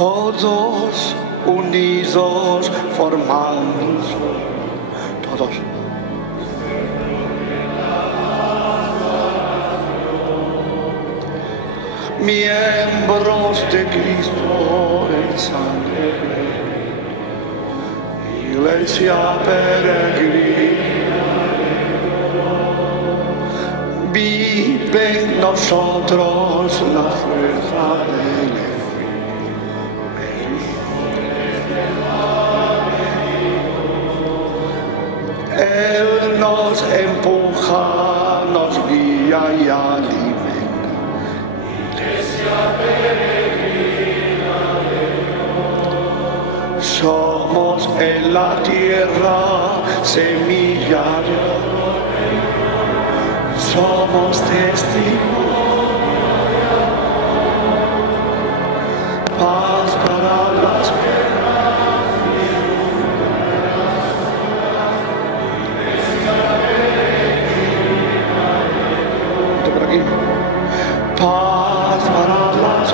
todos unidos formamos, todos. Miembros de Cristo en sangre, Iglesia peregrina, vive en nosotros la fuerza del Espíritu. Él nos empuja, nos guía y alimenta. Somos en la tierra semilla, somos testigos, paz para las por aquí. Paz para las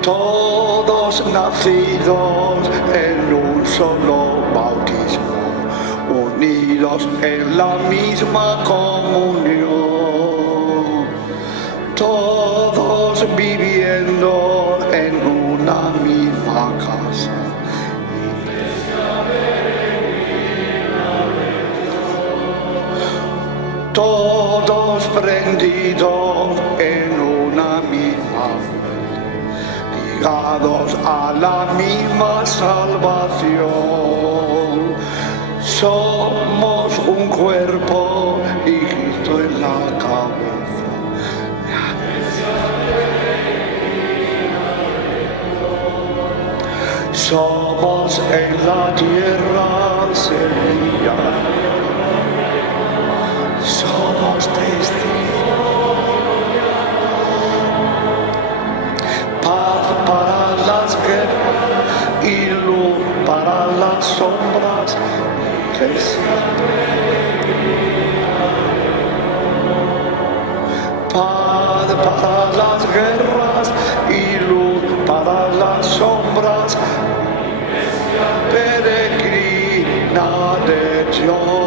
todos nacidos en un solo bautismo, unidos en la misma comunión, todos viviendo en una misma casa. Todos prendidos en una misma fe, ligados a la misma salvación. Somos un cuerpo y Cristo en la cabeza. Somos en la tierra semilla. Somos testigos, paz para las guerras y luz para las sombras, Iglesia. Paz para las guerras y luz para las sombras, peregrina de Dios.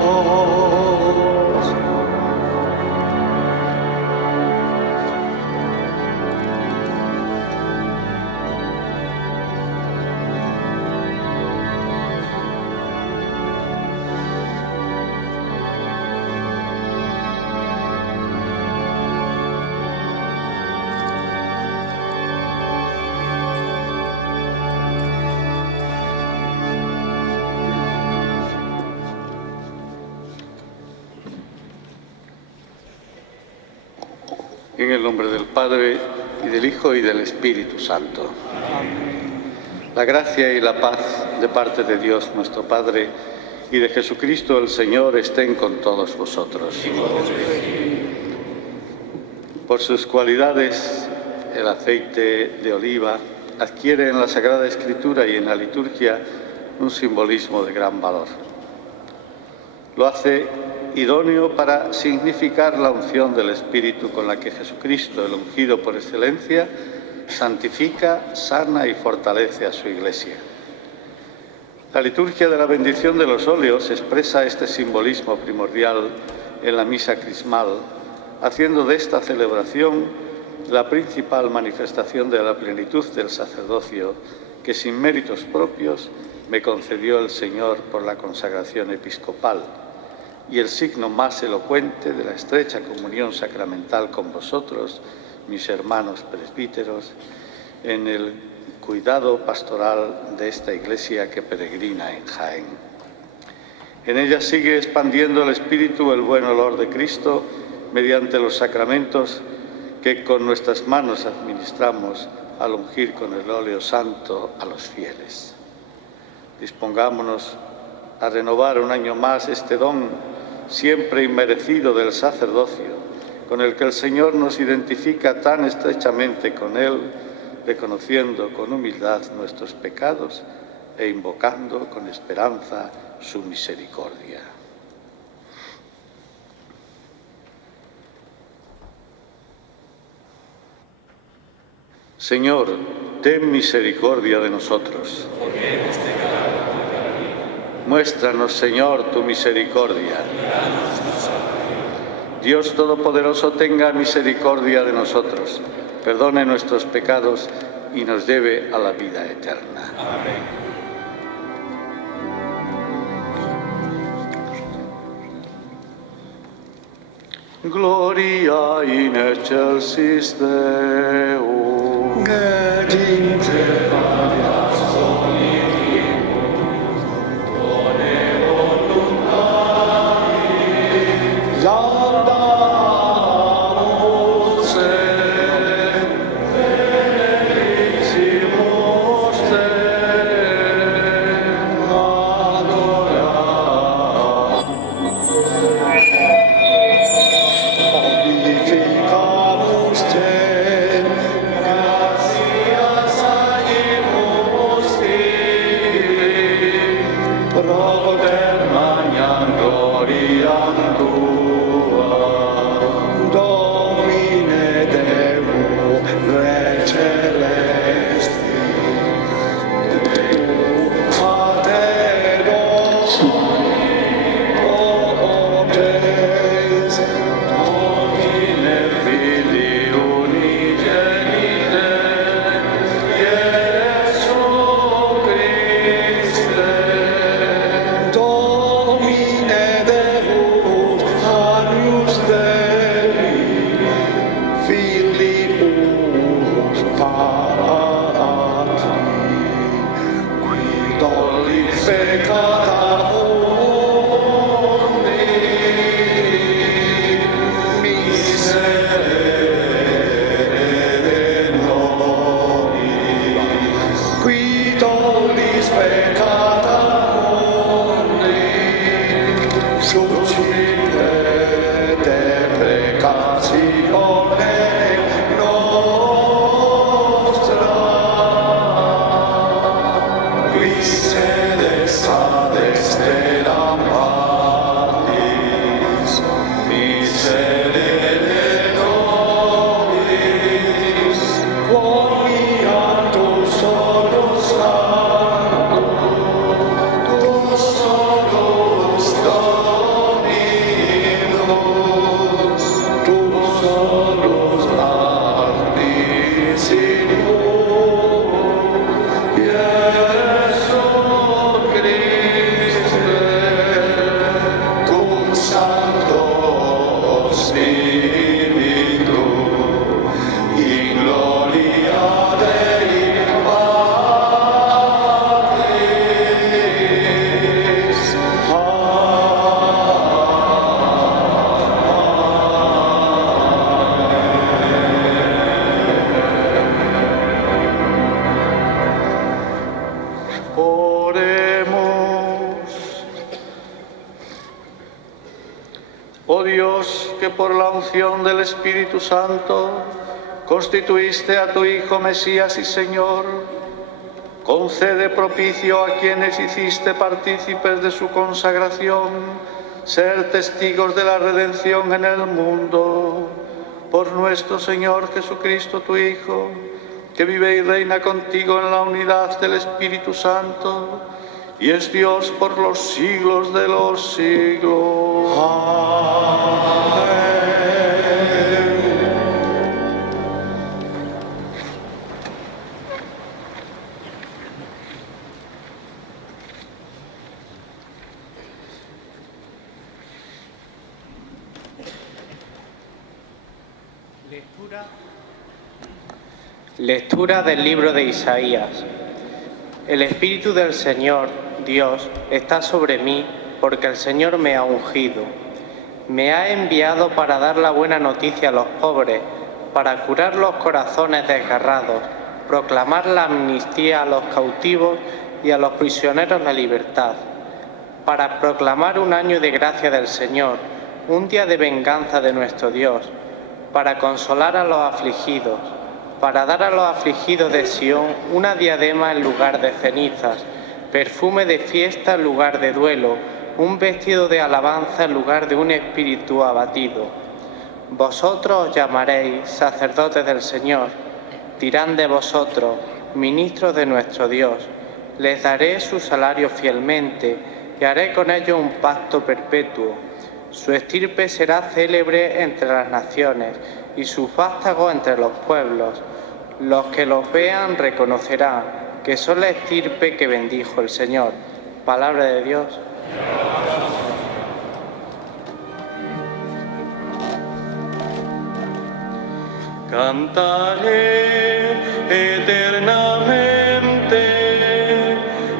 En el nombre del Padre, y del Hijo, y del Espíritu Santo. La gracia y la paz de parte de Dios nuestro Padre y de Jesucristo el Señor estén con todos vosotros. Por sus cualidades, el aceite de oliva adquiere en la Sagrada Escritura y en la liturgia un simbolismo de gran valor. Lo hace idóneo para significar la unción del Espíritu con la que Jesucristo, el ungido por excelencia, santifica, sana y fortalece a su Iglesia. La liturgia de la bendición de los óleos expresa este simbolismo primordial en la misa crismal, haciendo de esta celebración la principal manifestación de la plenitud del sacerdocio que sin méritos propios me concedió el Señor por la consagración episcopal, y el signo más elocuente de la estrecha comunión sacramental con vosotros, mis hermanos presbíteros, en el cuidado pastoral de esta Iglesia que peregrina en Jaén. En ella sigue expandiendo el Espíritu el buen olor de Cristo mediante los sacramentos que con nuestras manos administramos al ungir con el óleo santo a los fieles. Dispongámonos a renovar un año más este don siempre inmerecido del sacerdocio, con el que el Señor nos identifica tan estrechamente con Él, reconociendo con humildad nuestros pecados e invocando con esperanza su misericordia. Señor, ten misericordia de nosotros. Muéstranos, Señor, tu misericordia. Dios Todopoderoso, tenga misericordia de nosotros, perdone nuestros pecados y nos lleve a la vida eterna. Amén. Gloria in excelsis Deo. Et in te varias laudamus te, benedicimus te, adoramus. Glorificamus te, gratias agimus tibi, propter magnam gloriam tua. Domine Deo, Re celesti, Pateros, omnes, Domine Filii unigenite, Iesu Christe, Domine Deus, Agnus Dei, Filius Patri, qui tollis peccata mundi, miserere nobis, qui tollis peccata mundi, suscite deprecatione nostra, qui sedes ad exteram Patris, miserere nobis, quoniatus solus Sanctus, solus Dominus, tu solus Magnissimus, Iesu Christe, cum Sancto Spiritu, in gloria Dei Patris. Oremos. Oh Dios, que por la unción del Espíritu Santo constituiste a tu Hijo Mesías y Señor, concede propicio a quienes hiciste partícipes de su consagración, ser testigos de la redención en el mundo. Por nuestro Señor Jesucristo, tu Hijo, que vive y reina contigo en la unidad del Espíritu Santo, y es Dios por los siglos de los siglos. Amén. Lectura del libro de Isaías. El Espíritu del Señor, Dios, está sobre mí, porque el Señor me ha ungido. Me ha enviado para dar la buena noticia a los pobres, para curar los corazones desgarrados, proclamar la amnistía a los cautivos y a los prisioneros la libertad, para proclamar un año de gracia del Señor, un día de venganza de nuestro Dios, para consolar a los afligidos, para dar a los afligidos de Sión una diadema en lugar de cenizas, perfume de fiesta en lugar de duelo, un vestido de alabanza en lugar de un espíritu abatido. Vosotros os llamaréis sacerdotes del Señor, dirán de vosotros, ministros de nuestro Dios. Les daré su salario fielmente y haré con ellos un pacto perpetuo. Su estirpe será célebre entre las naciones y sus vástagos entre los pueblos. Los que los vean reconocerán que son la estirpe que bendijo el Señor. Palabra de Dios. Cantaré eternamente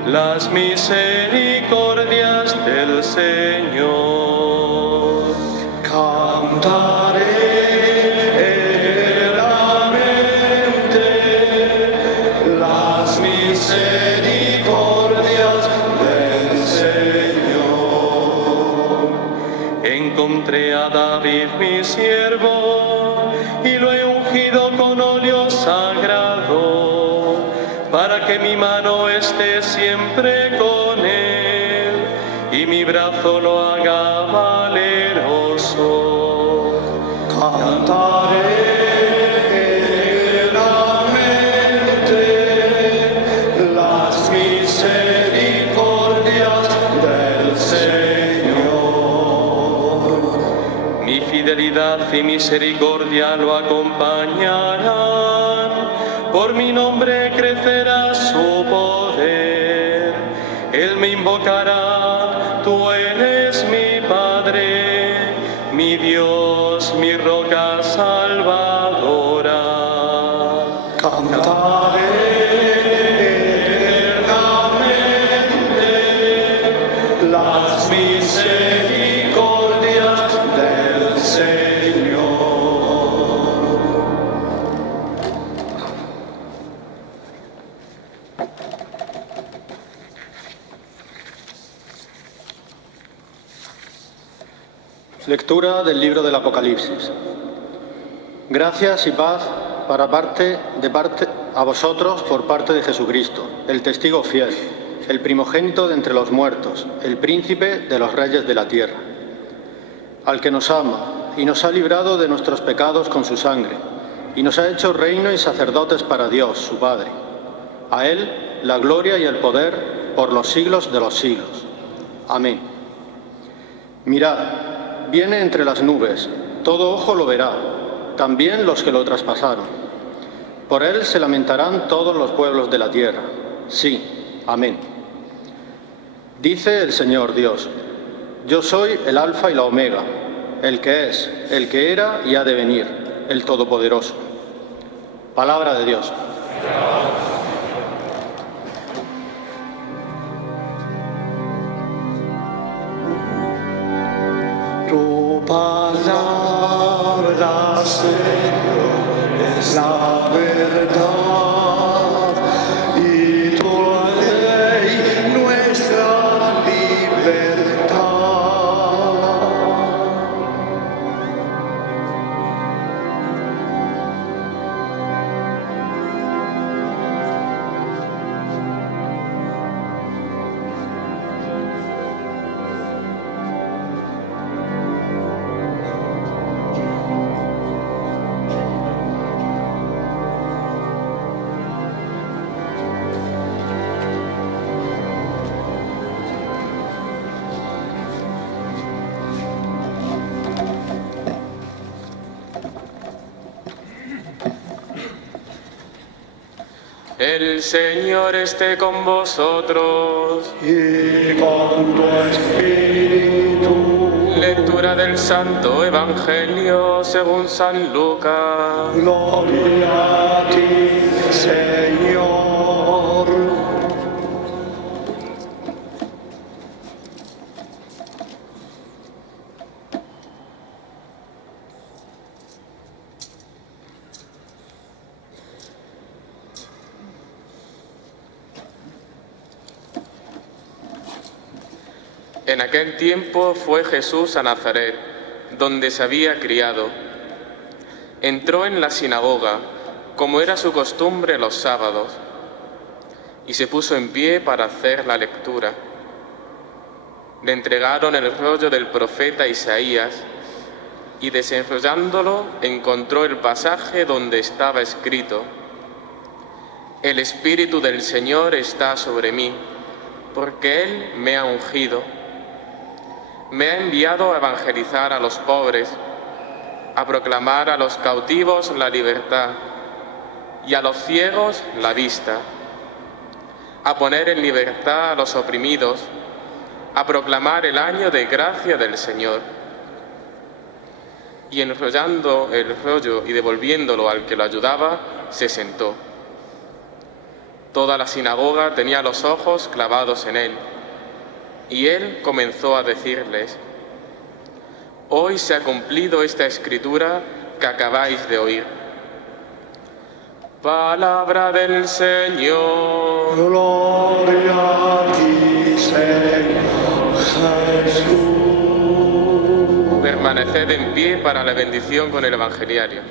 las misericordias del Señor. Cantaré eternamente las misericordias del Señor. Encontré a David mi siervo y lo he ungido con óleo sagrado, para que mi mano esté siempre con él y mi brazo lo haga valeroso. Cantaré eternamente las misericordias del Señor. Mi fidelidad y misericordia lo acompañarán, por mi nombre crecerá su poder. Él me invocará, tú eres mi Padre, mi Dios, mi roca salvadora. Cantaré eternamente las misericordias del Señor. Lectura del libro del Apocalipsis. Gracias y paz a vosotros por parte de Jesucristo, el testigo fiel, el primogénito de entre los muertos, el príncipe de los reyes de la tierra, al que nos ama y nos ha librado de nuestros pecados con su sangre, y nos ha hecho reino y sacerdotes para Dios, su Padre. A Él la gloria y el poder por los siglos de los siglos. Amén. Mirad, viene entre las nubes, todo ojo lo verá, también los que lo traspasaron. Por él se lamentarán todos los pueblos de la tierra. Sí, amén. Dice el Señor Dios: yo soy el Alfa y la Omega, el que es, el que era y ha de venir, el Todopoderoso. Palabra de Dios. Tu palabra, Señor, es la verdad, y tu ley nuestra libertad. El Señor esté con vosotros. Y con tu espíritu. Lectura del Santo Evangelio según San Lucas. Gloria a ti, Señor. En aquel tiempo fue Jesús a Nazaret, donde se había criado. Entró en la sinagoga, como era su costumbre los sábados, y se puso en pie para hacer la lectura. Le entregaron el rollo del profeta Isaías, y desenrollándolo encontró el pasaje donde estaba escrito: El Espíritu del Señor está sobre mí, porque Él me ha ungido. Me ha enviado a evangelizar a los pobres, a proclamar a los cautivos la libertad y a los ciegos la vista, a poner en libertad a los oprimidos, a proclamar el año de gracia del Señor. Y enrollando el rollo y devolviéndolo al que lo ayudaba, se sentó. Toda la sinagoga tenía los ojos clavados en él, y él comenzó a decirles: «Hoy se ha cumplido esta escritura que acabáis de oír». Palabra del Señor. Gloria a ti, Señor Jesús. Permaneced en pie para la bendición con el evangeliario.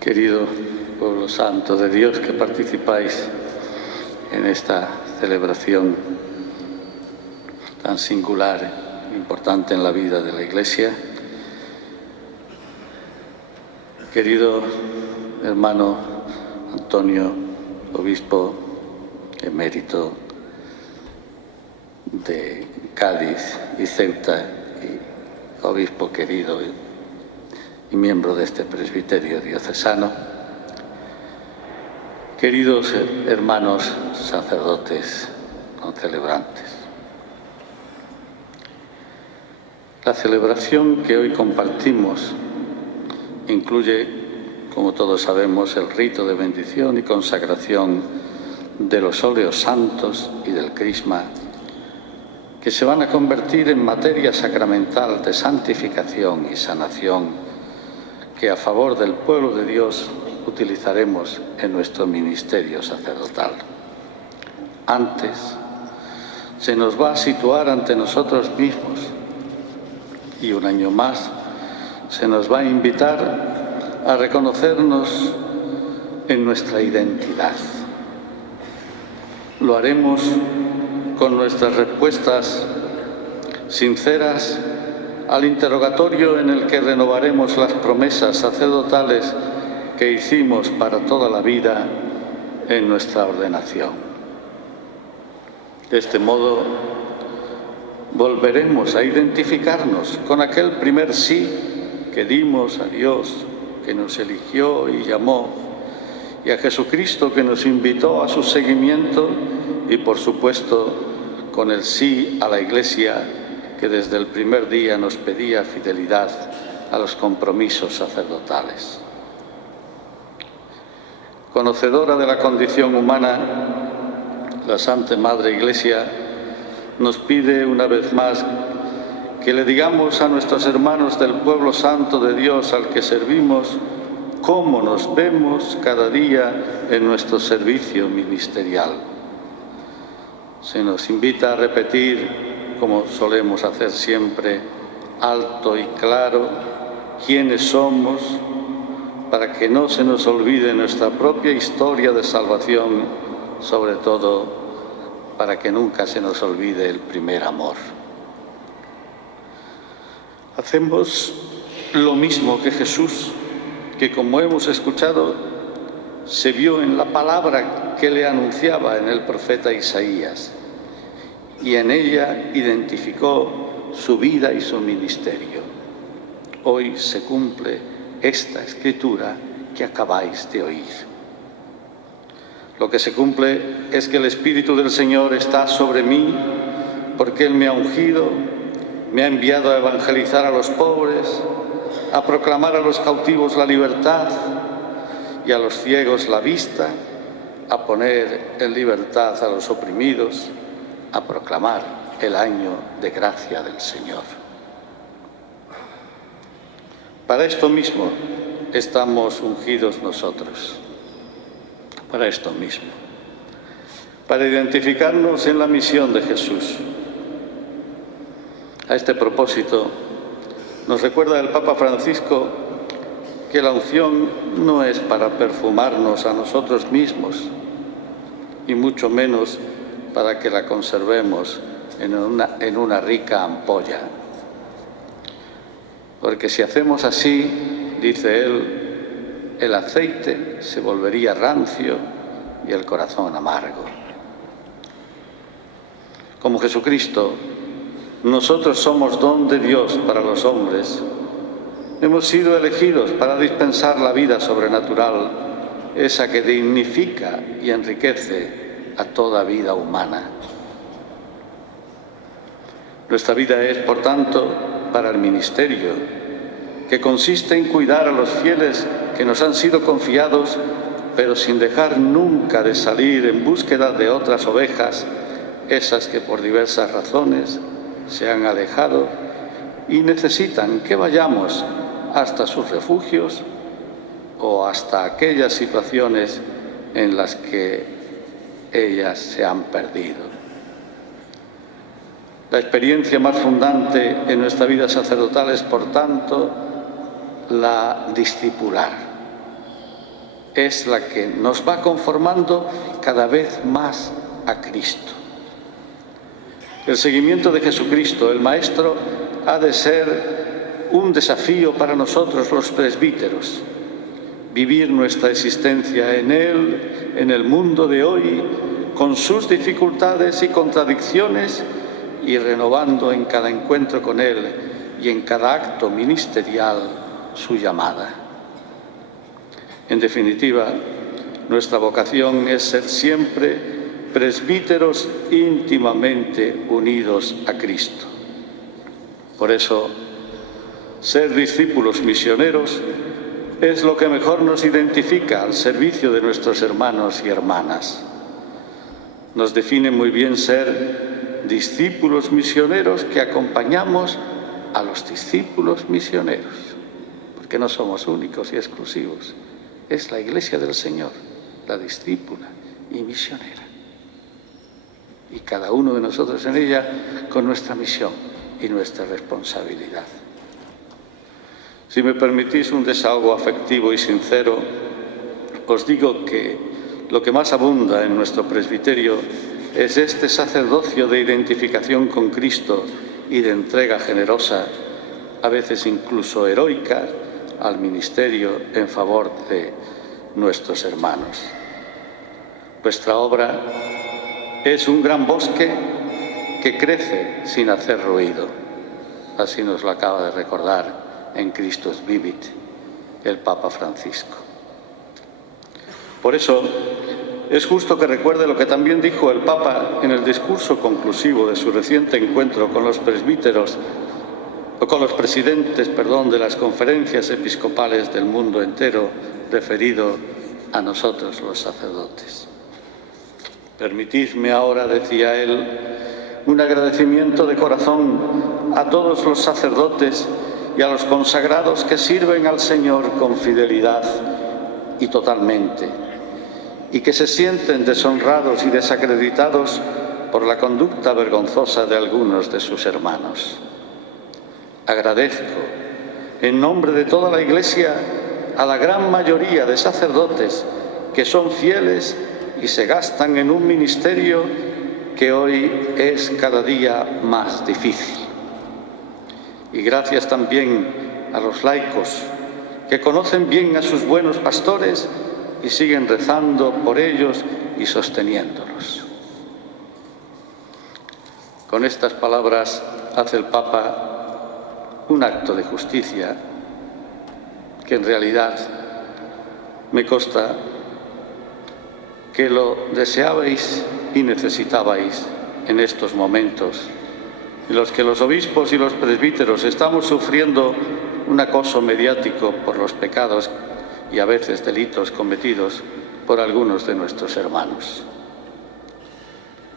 Querido pueblo santo de Dios que participáis en esta celebración tan singular, importante en la vida de la Iglesia, querido hermano Antonio, obispo emérito de Cádiz y Ceuta, y obispo querido y miembro de este presbiterio diocesano, queridos hermanos sacerdotes celebrantes. La celebración que hoy compartimos incluye, como todos sabemos, el rito de bendición y consagración de los óleos santos y del crisma, que se van a convertir en materia sacramental de santificación y sanación, que a favor del pueblo de Dios utilizaremos en nuestro ministerio sacerdotal. Antes, se nos va a situar ante nosotros mismos y un año más se nos va a invitar a reconocernos en nuestra identidad. Lo haremos con nuestras respuestas sinceras al interrogatorio en el que renovaremos las promesas sacerdotales que hicimos para toda la vida en nuestra ordenación. De este modo, volveremos a identificarnos con aquel primer sí que dimos a Dios, que nos eligió y llamó, y a Jesucristo, que nos invitó a su seguimiento, y por supuesto con el sí a la Iglesia, que desde el primer día nos pedía fidelidad a los compromisos sacerdotales. Conocedora de la condición humana, la Santa Madre Iglesia nos pide una vez más que le digamos a nuestros hermanos del pueblo santo de Dios al que servimos cómo nos vemos cada día en nuestro servicio ministerial. Se nos invita a repetir, como solemos hacer siempre, alto y claro, quiénes somos, para que no se nos olvide nuestra propia historia de salvación, sobre todo para que nunca se nos olvide el primer amor. Hacemos lo mismo que Jesús, que como hemos escuchado, se vio en la palabra que le anunciaba en el profeta Isaías, y en ella identificó su vida y su ministerio. Hoy se cumple esta escritura que acabáis de oír. Lo que se cumple es que el Espíritu del Señor está sobre mí, porque Él me ha ungido, me ha enviado a evangelizar a los pobres, a proclamar a los cautivos la libertad y a los ciegos la vista, a poner en libertad a los oprimidos, a proclamar el año de gracia del Señor. Para esto mismo estamos ungidos nosotros, para esto mismo, para identificarnos en la misión de Jesús. A este propósito, nos recuerda el Papa Francisco que la unción no es para perfumarnos a nosotros mismos, y mucho menos para que la conservemos en una rica ampolla. Porque si hacemos así, dice él, el aceite se volvería rancio y el corazón amargo. Como Jesucristo, nosotros somos don de Dios para los hombres. Hemos sido elegidos para dispensar la vida sobrenatural, esa que dignifica y enriquece a toda vida humana. Nuestra vida es, por tanto, para el ministerio, que consiste en cuidar a los fieles que nos han sido confiados, pero sin dejar nunca de salir en búsqueda de otras ovejas, esas que por diversas razones se han alejado y necesitan que vayamos hasta sus refugios o hasta aquellas situaciones en las que ellas se han perdido. La experiencia más fundante en nuestra vida sacerdotal es, por tanto, la discipular. Es la que nos va conformando cada vez más a Cristo. El seguimiento de Jesucristo, el Maestro, ha de ser un desafío para nosotros los presbíteros. Vivir nuestra existencia en Él, en el mundo de hoy, con sus dificultades y contradicciones, y renovando en cada encuentro con Él y en cada acto ministerial su llamada. En definitiva, nuestra vocación es ser siempre presbíteros íntimamente unidos a Cristo. Por eso, ser discípulos misioneros es lo que mejor nos identifica al servicio de nuestros hermanos y hermanas. Nos define muy bien ser discípulos misioneros que acompañamos a los discípulos misioneros, porque no somos únicos y exclusivos. Es la Iglesia del Señor, la discípula y misionera. Y cada uno de nosotros en ella con nuestra misión y nuestra responsabilidad. Si me permitís un desahogo afectivo y sincero, os digo que lo que más abunda en nuestro presbiterio es este sacerdocio de identificación con Cristo y de entrega generosa, a veces incluso heroica, al ministerio en favor de nuestros hermanos. Vuestra obra es un gran bosque que crece sin hacer ruido. Así nos lo acaba de recordar en Christus Vivit el Papa Francisco. Por eso es justo que recuerde lo que también dijo el Papa en el discurso conclusivo de su reciente encuentro con los presbíteros, o con los presidentes, de las conferencias episcopales del mundo entero, referido a nosotros los sacerdotes. Permitidme ahora, decía él, un agradecimiento de corazón a todos los sacerdotes y a los consagrados que sirven al Señor con fidelidad y totalmente, y que se sienten deshonrados y desacreditados por la conducta vergonzosa de algunos de sus hermanos. Agradezco, en nombre de toda la Iglesia, a la gran mayoría de sacerdotes que son fieles y se gastan en un ministerio que hoy es cada día más difícil. Y gracias también a los laicos que conocen bien a sus buenos pastores y siguen rezando por ellos y sosteniéndolos. Con estas palabras hace el Papa un acto de justicia que en realidad Me consta que lo deseabais y necesitabais en estos momentos en los que los obispos y los presbíteros estamos sufriendo un acoso mediático por los pecados y a veces delitos cometidos por algunos de nuestros hermanos.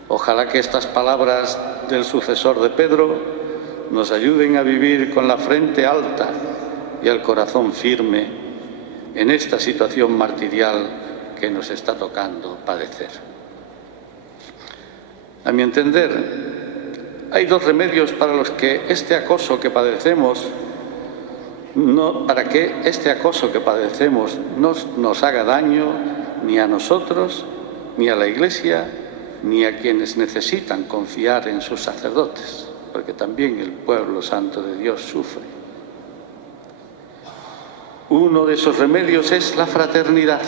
Ojalá que estas palabras del sucesor de Pedro nos ayuden a vivir con la frente alta y el corazón firme en esta situación martirial que nos está tocando padecer. A mi entender, hay dos remedios para los que este acoso que padecemos no nos haga daño ni a nosotros, ni a la Iglesia, ni a quienes necesitan confiar en sus sacerdotes, porque también el pueblo santo de Dios sufre. Uno de esos remedios es la fraternidad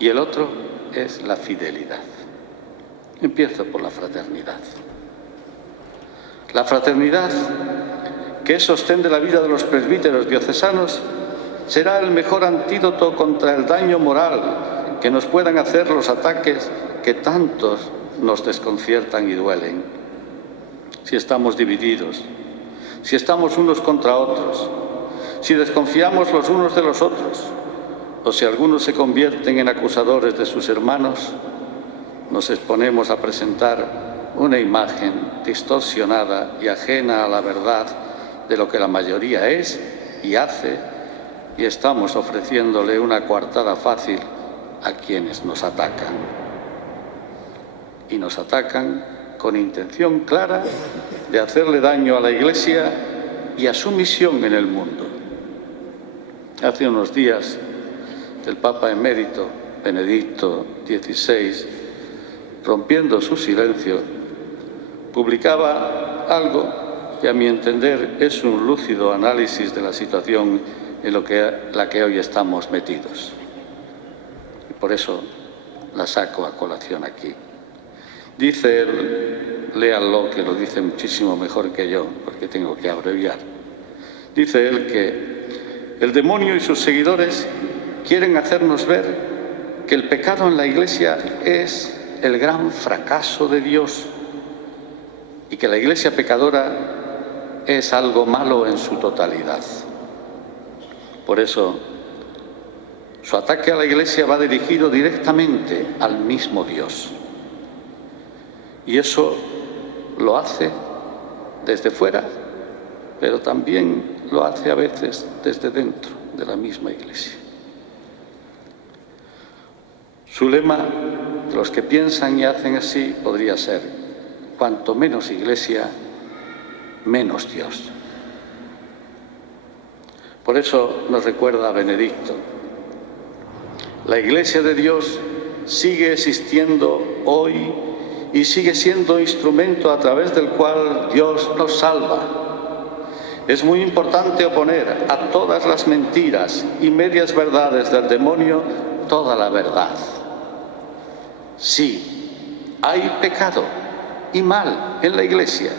y el otro es la fidelidad. Empiezo por la fraternidad. La fraternidad, que es sostén de la vida de los presbíteros diocesanos, será el mejor antídoto contra el daño moral que nos puedan hacer los ataques que tantos nos desconciertan y duelen. Si estamos divididos, si estamos unos contra otros, si desconfiamos los unos de los otros, o si algunos se convierten en acusadores de sus hermanos, nos exponemos a presentar una imagen distorsionada y ajena a la verdad de lo que la mayoría es y hace, y estamos ofreciéndole una coartada fácil a quienes nos atacan. Y nos atacan con intención clara de hacerle daño a la Iglesia y a su misión en el mundo. Hace unos días, el Papa emérito Benedicto XVI, rompiendo su silencio, publicaba algo que a mi entender es un lúcido análisis de la situación en la que hoy estamos metidos. Y por eso la saco a colación aquí. Dice él, léanlo, que lo dice muchísimo mejor que yo, porque tengo que abreviar. Dice él que el demonio y sus seguidores quieren hacernos ver que el pecado en la Iglesia es el gran fracaso de Dios y que la Iglesia pecadora es algo malo en su totalidad. Por eso, su ataque a la Iglesia va dirigido directamente al mismo Dios. Y eso lo hace desde fuera, pero también lo hace a veces desde dentro de la misma Iglesia. Su lema, de los que piensan y hacen así, podría ser: cuanto menos Iglesia, menos Dios. Por eso nos recuerda a Benedicto: la Iglesia de Dios sigue existiendo hoy y sigue siendo instrumento a través del cual Dios nos salva. Es muy importante oponer a todas las mentiras y medias verdades del demonio toda la verdad. Sí, hay pecado y mal en la Iglesia,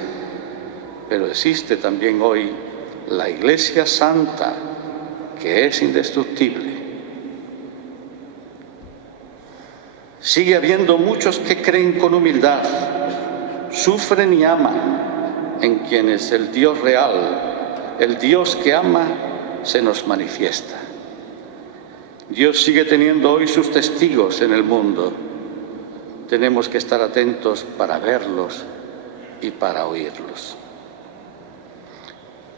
pero existe también hoy la Iglesia Santa, que es indestructible. Sigue habiendo muchos que creen con humildad, sufren y aman, en quienes el Dios real, el Dios que ama, se nos manifiesta. Dios sigue teniendo hoy sus testigos en el mundo. Tenemos que estar atentos para verlos y para oírlos.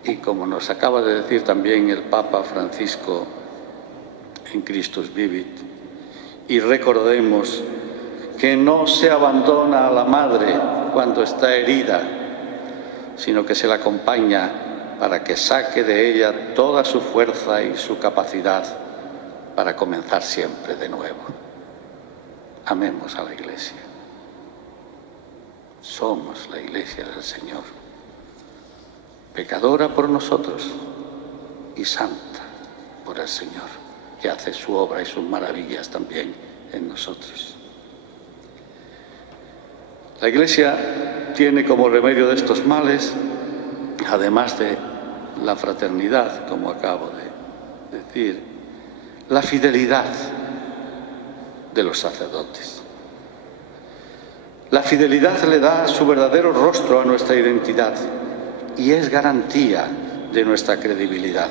Y como nos acaba de decir también el Papa Francisco en Christus Vivit, y recordemos que no se abandona a la madre cuando está herida, sino que se la acompaña para que saque de ella toda su fuerza y su capacidad para comenzar siempre de nuevo. Amemos a la Iglesia. Somos la Iglesia del Señor, pecadora por nosotros y santa por el Señor, que hace su obra y sus maravillas también en nosotros. La Iglesia tiene como remedio de estos males, además de la fraternidad, como acabo de decir, la fidelidad de los sacerdotes. La fidelidad le da su verdadero rostro a nuestra identidad y es garantía de nuestra credibilidad.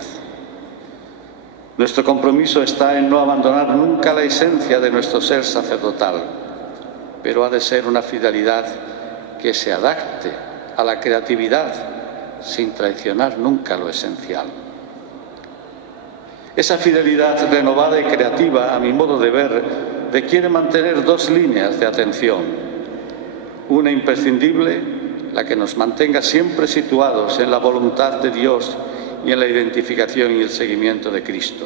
Nuestro compromiso está en no abandonar nunca la esencia de nuestro ser sacerdotal, pero ha de ser una fidelidad que se adapte a la creatividad sin traicionar nunca lo esencial. Esa fidelidad renovada y creativa, a mi modo de ver, requiere mantener dos líneas de atención. Una imprescindible, la que nos mantenga siempre situados en la voluntad de Dios y en la identificación y el seguimiento de Cristo.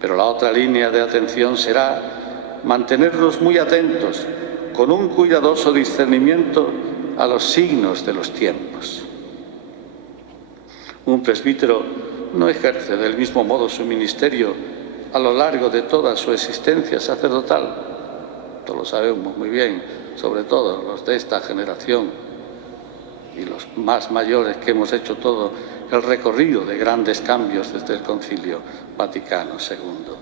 Pero la otra línea de atención será mantenernos muy atentos, con un cuidadoso discernimiento a los signos de los tiempos. Un presbítero no ejerce del mismo modo su ministerio a lo largo de toda su existencia sacerdotal. Todos lo sabemos muy bien, sobre todo los de esta generación y los más mayores que hemos hecho todo el recorrido de grandes cambios desde el Concilio Vaticano II.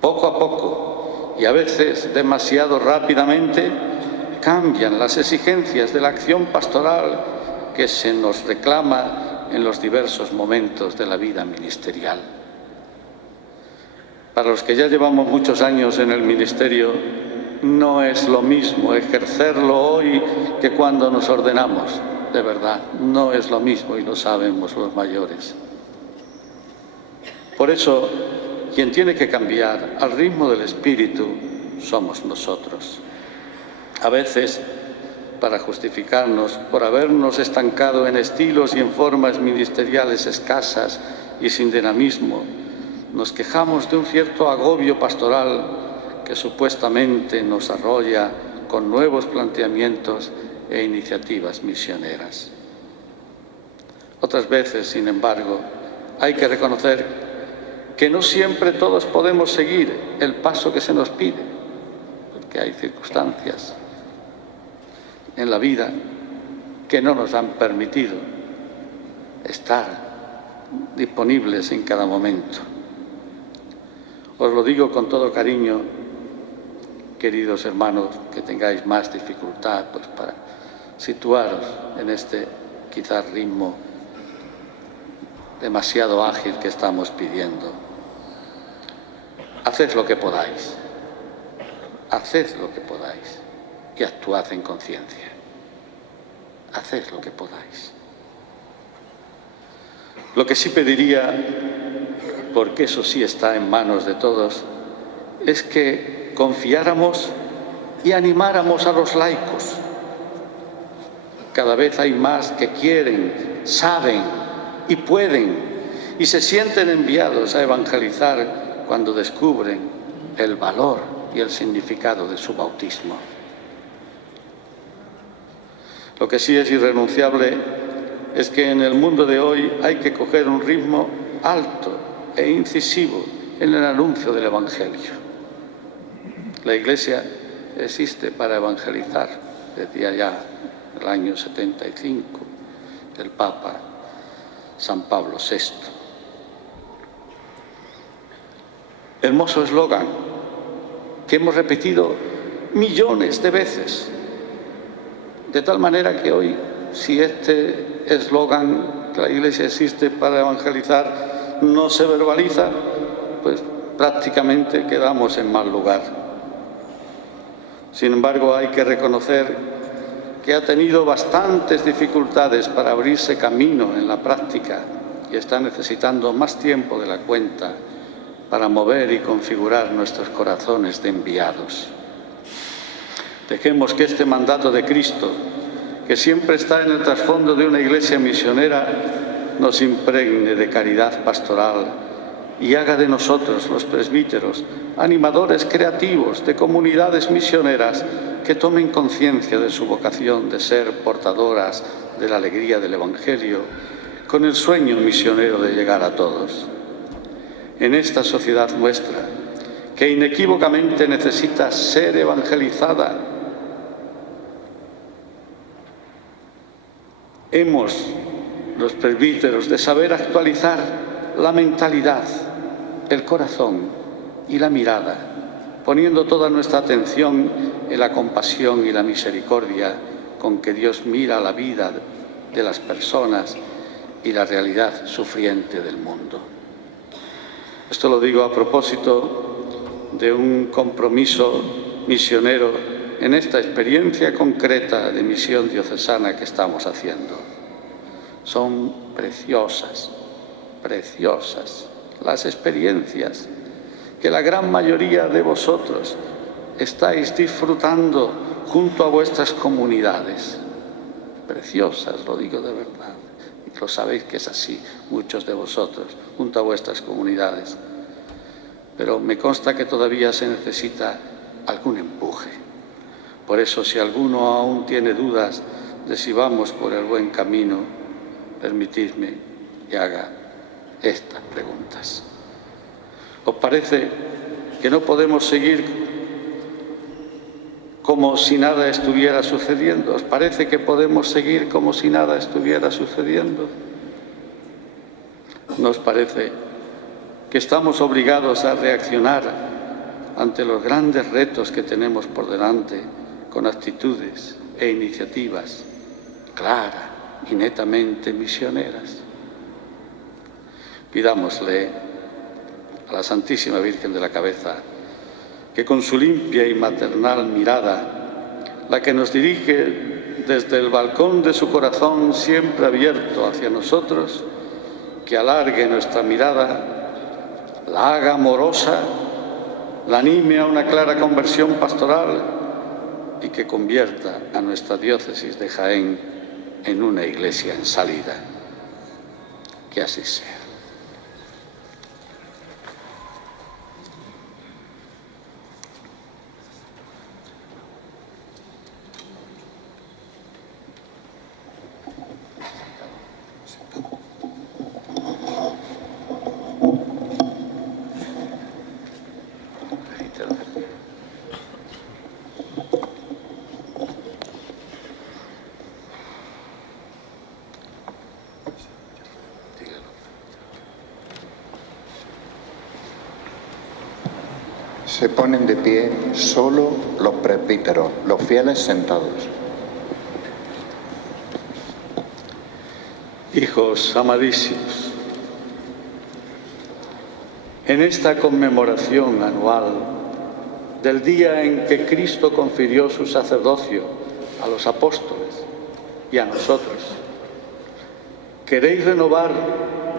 Poco a poco, y a veces demasiado rápidamente, cambian las exigencias de la acción pastoral que se nos reclama en los diversos momentos de la vida ministerial. Para los que ya llevamos muchos años en el ministerio, no es lo mismo ejercerlo hoy que cuando nos ordenamos. De verdad, no es lo mismo y lo sabemos los mayores. Por eso, quien tiene que cambiar al ritmo del Espíritu somos nosotros. A veces, para justificarnos por habernos estancado en estilos y en formas ministeriales escasas y sin dinamismo, nos quejamos de un cierto agobio pastoral que supuestamente nos arrolla con nuevos planteamientos e iniciativas misioneras. Otras veces, sin embargo, hay que reconocer que no siempre todos podemos seguir el paso que se nos pide, porque hay circunstancias en la vida que no nos han permitido estar disponibles en cada momento. Os lo digo con todo cariño, queridos hermanos, que tengáis más dificultad pues, para situaros en este quizás ritmo demasiado ágil que estamos pidiendo. Haced lo que podáis, y actuad en conciencia. Haced lo que podáis. Lo que sí pediría, porque eso sí está en manos de todos, es que confiáramos y animáramos a los laicos. Cada vez hay más que quieren, saben y pueden y se sienten enviados a evangelizar cuando descubren el valor y el significado de su bautismo. Lo que sí es irrenunciable es que en el mundo de hoy hay que coger un ritmo alto e incisivo en el anuncio del Evangelio. La Iglesia existe para evangelizar, decía ya el año 75 el Papa San Pablo VI. Hermoso eslogan que hemos repetido millones de veces, de tal manera que hoy, si este eslogan, que la Iglesia existe para evangelizar, no se verbaliza, pues prácticamente quedamos en mal lugar. Sin embargo, hay que reconocer que ha tenido bastantes dificultades para abrirse camino en la práctica y está necesitando más tiempo de la cuenta para mover y configurar nuestros corazones de enviados. Dejemos que este mandato de Cristo, que siempre está en el trasfondo de una iglesia misionera, nos impregne de caridad pastoral y haga de nosotros, los presbíteros, animadores creativos de comunidades misioneras que tomen conciencia de su vocación de ser portadoras de la alegría del Evangelio, con el sueño misionero de llegar a todos. En esta sociedad nuestra, que inequívocamente necesita ser evangelizada, hemos, los presbíteros, de saber actualizar la mentalidad el corazón y la mirada, poniendo toda nuestra atención en la compasión y la misericordia con que Dios mira la vida de las personas y la realidad sufriente del mundo. Esto lo digo a propósito de un compromiso misionero en esta experiencia concreta de misión diocesana que estamos haciendo. Son preciosas, preciosas las experiencias que la gran mayoría de vosotros estáis disfrutando junto a vuestras comunidades. Preciosas, lo digo de verdad. Y lo sabéis que es así, muchos de vosotros, junto a vuestras comunidades. Pero me consta que todavía se necesita algún empuje. Por eso, si alguno aún tiene dudas de si vamos por el buen camino, permitidme que haga estas preguntas. ¿Os parece que no podemos seguir como si nada estuviera sucediendo? ¿Os parece que podemos seguir como si nada estuviera sucediendo? ¿No os parece que estamos obligados a reaccionar ante los grandes retos que tenemos por delante con actitudes e iniciativas claras y netamente misioneras? Pidámosle a la Santísima Virgen de la Cabeza que con su limpia y maternal mirada, la que nos dirige desde el balcón de su corazón siempre abierto hacia nosotros, que alargue nuestra mirada, la haga amorosa, la anime a una clara conversión pastoral y que convierta a nuestra diócesis de Jaén en una iglesia en salida. Que así sea. Se ponen de pie solo los presbíteros, los fieles sentados. Hijos amadísimos, en esta conmemoración anual del día en que Cristo confirió su sacerdocio a los apóstoles y a nosotros, ¿queréis renovar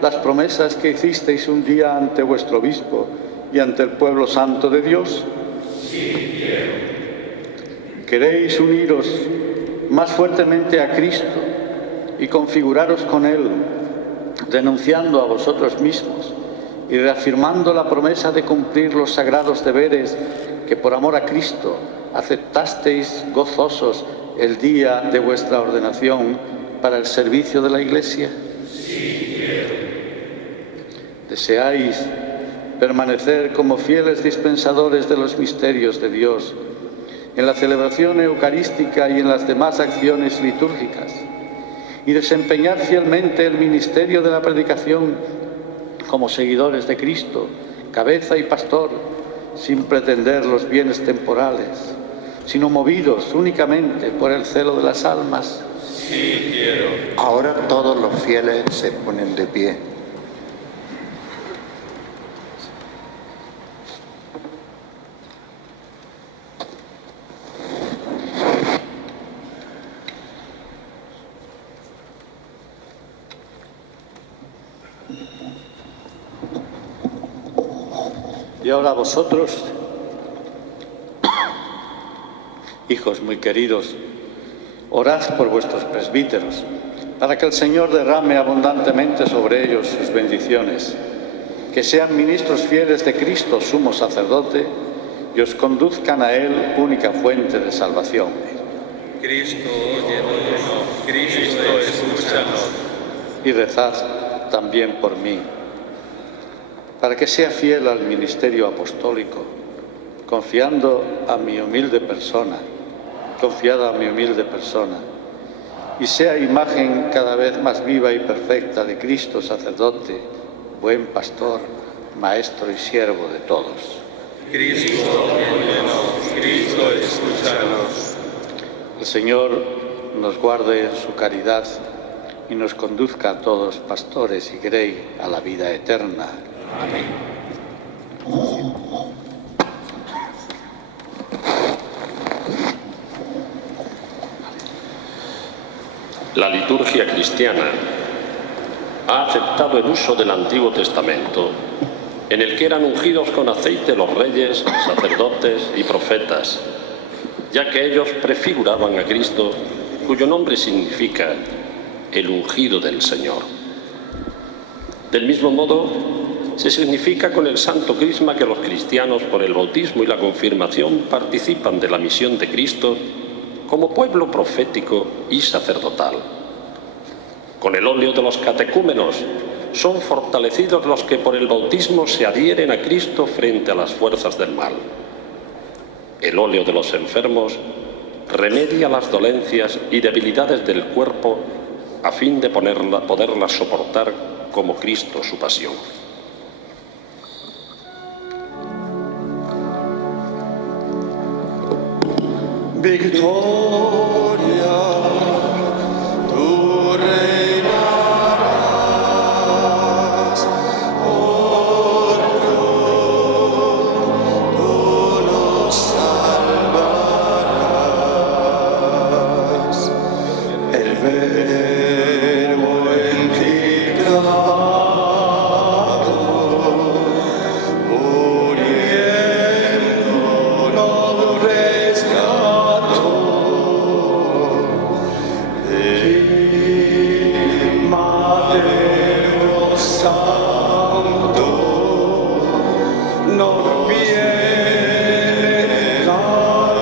las promesas que hicisteis un día ante vuestro obispo y ante el pueblo santo de Dios? Sí, quiero. ¿Queréis uniros más fuertemente a Cristo y configuraros con Él, renunciando a vosotros mismos y reafirmando la promesa de cumplir los sagrados deberes que por amor a Cristo aceptasteis gozosos el día de vuestra ordenación para el servicio de la Iglesia? Sí, quiero. ¿Deseáis permanecer como fieles dispensadores de los misterios de Dios en la celebración eucarística y en las demás acciones litúrgicas, y desempeñar fielmente el ministerio de la predicación como seguidores de Cristo, cabeza y pastor, sin pretender los bienes temporales, sino movidos únicamente por el celo de las almas? Sí, quiero. Ahora todos los fieles se ponen de pie. Y ahora vosotros, hijos muy queridos, orad por vuestros presbíteros, para que el Señor derrame abundantemente sobre ellos sus bendiciones, que sean ministros fieles de Cristo, sumo sacerdote, y os conduzcan a Él, única fuente de salvación. Cristo, óyenos. Cristo, escúchanos. Y rezad también por mí, para que sea fiel al ministerio apostólico, confiada a mi humilde persona, y sea imagen cada vez más viva y perfecta de Cristo, sacerdote, buen pastor, Maestro y siervo de todos. Cristo, óyenos. Cristo, escúchanos. El Señor nos guarde en su caridad y nos conduzca a todos, pastores y grey, a la vida eterna. Amén. La liturgia cristiana ha aceptado el uso del Antiguo Testamento, en el que eran ungidos con aceite los reyes, sacerdotes y profetas, ya que ellos prefiguraban a Cristo, cuyo nombre significa el ungido del Señor. Del mismo modo, se significa con el santo crisma que los cristianos, por el bautismo y la confirmación, participan de la misión de Cristo como pueblo profético y sacerdotal. Con el óleo de los catecúmenos son fortalecidos los que por el bautismo se adhieren a Cristo frente a las fuerzas del mal. El óleo de los enfermos remedia las dolencias y debilidades del cuerpo a fin de poderlas soportar como Cristo su pasión. Victoria, tú reinarás, oh Dios, tú nos salvarás. El Verbo encarnado, muriendo nos rescató. Madre Santo, nos viene la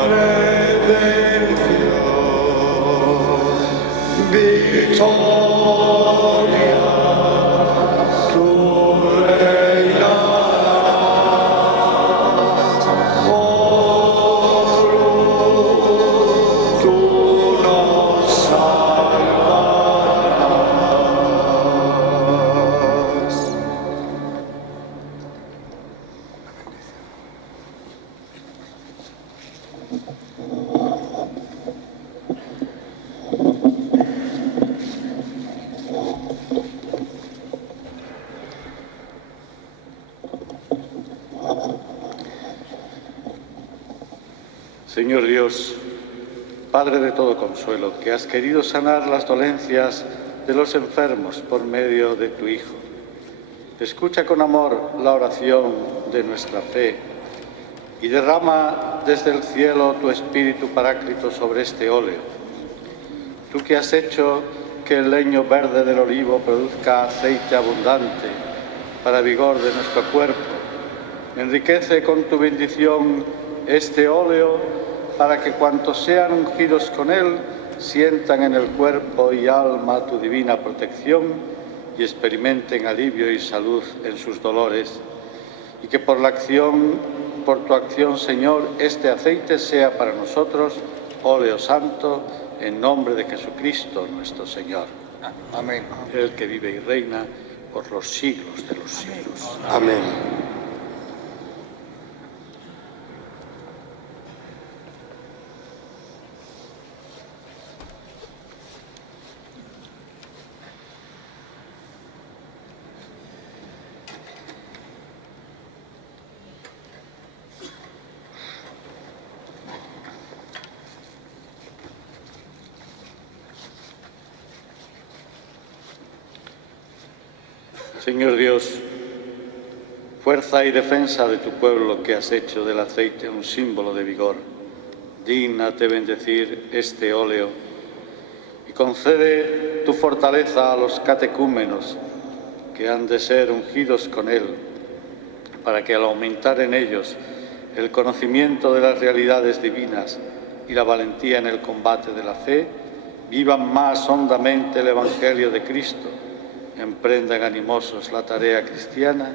redención. Victoria, tú reinarás, oh Luz, tú nos salvarás. Señor Dios, Padre de todo consuelo, que has querido sanar las dolencias de los enfermos por medio de tu Hijo, escucha con amor la oración de nuestra fe y derrama desde el cielo tu Espíritu Paráclito sobre este óleo. Tú que has hecho que el leño verde del olivo produzca aceite abundante para vigor de nuestro cuerpo, enriquece con tu bendición este óleo para que cuantos sean ungidos con él sientan en el cuerpo y alma tu divina protección y experimenten alivio y salud en sus dolores, y que por tu acción, Señor, este aceite sea para nosotros óleo santo, en nombre de Jesucristo nuestro Señor. Amén. El que vive y reina por los siglos de los siglos. Amén. Señor Dios, fuerza y defensa de tu pueblo, que has hecho del aceite un símbolo de vigor, dígnate bendecir este óleo y concede tu fortaleza a los catecúmenos que han de ser ungidos con él, para que al aumentar en ellos el conocimiento de las realidades divinas y la valentía en el combate de la fe, vivan más hondamente el Evangelio de Cristo, emprendan animosos la tarea cristiana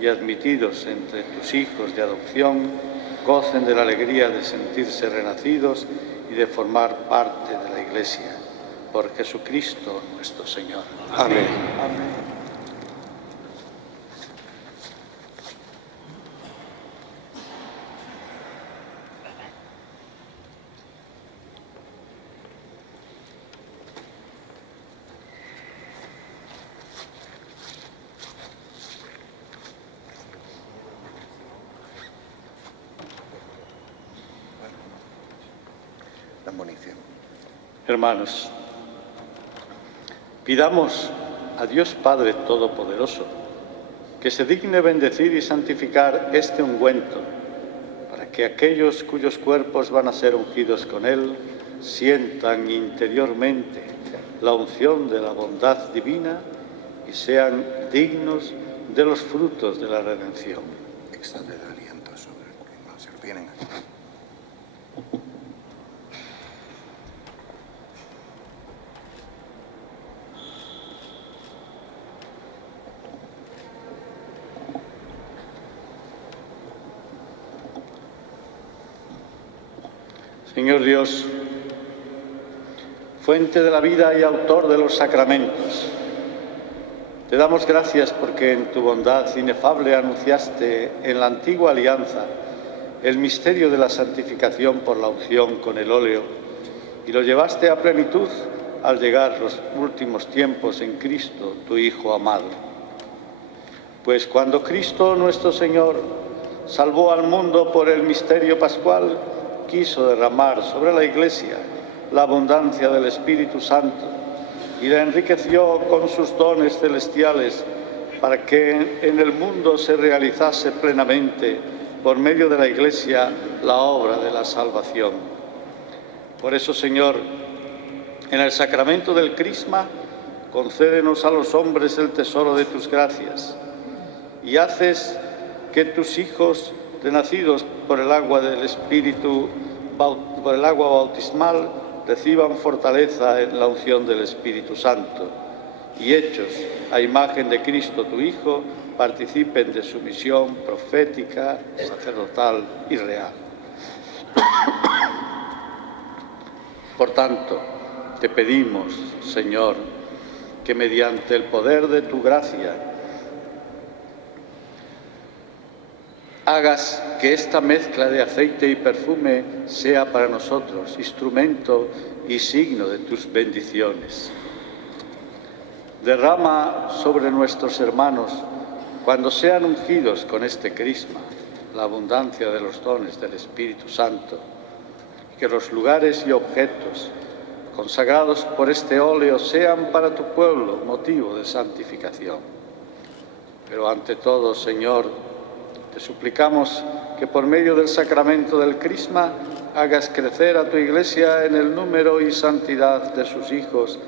y, admitidos entre tus hijos de adopción, gocen de la alegría de sentirse renacidos y de formar parte de la Iglesia. Por Jesucristo nuestro Señor. Amén. Amén. Premonición. Hermanos, pidamos a Dios Padre Todopoderoso que se digne bendecir y santificar este ungüento, para que aquellos cuyos cuerpos van a ser ungidos con él sientan interiormente la unción de la bondad divina y sean dignos de los frutos de la redención. Exhale el aliento sobre el que no se vienen aquí. Señor Dios, fuente de la vida y autor de los sacramentos, te damos gracias porque en tu bondad inefable anunciaste en la antigua alianza el misterio de la santificación por la unción con el óleo y lo llevaste a plenitud al llegar los últimos tiempos en Cristo, tu Hijo amado. Pues cuando Cristo nuestro Señor salvó al mundo por el misterio pascual, quiso derramar sobre la Iglesia la abundancia del Espíritu Santo y la enriqueció con sus dones celestiales para que en el mundo se realizase plenamente por medio de la Iglesia la obra de la salvación. Por eso, Señor, en el sacramento del Crisma, concédenos a los hombres el tesoro de tus gracias y haces que tus hijos, renacidos por el agua del Espíritu, por el agua bautismal, reciban fortaleza en la unción del Espíritu Santo y hechos a imagen de Cristo tu Hijo, participen de su misión profética, sacerdotal y real. Por tanto, te pedimos, Señor, que mediante el poder de tu gracia hagas que esta mezcla de aceite y perfume sea para nosotros instrumento y signo de tus bendiciones. Derrama sobre nuestros hermanos, cuando sean ungidos con este crisma, la abundancia de los dones del Espíritu Santo, y que los lugares y objetos consagrados por este óleo sean para tu pueblo motivo de santificación. Pero ante todo, Señor, te suplicamos que por medio del sacramento del Crisma hagas crecer a tu Iglesia en el número y santidad de sus hijos,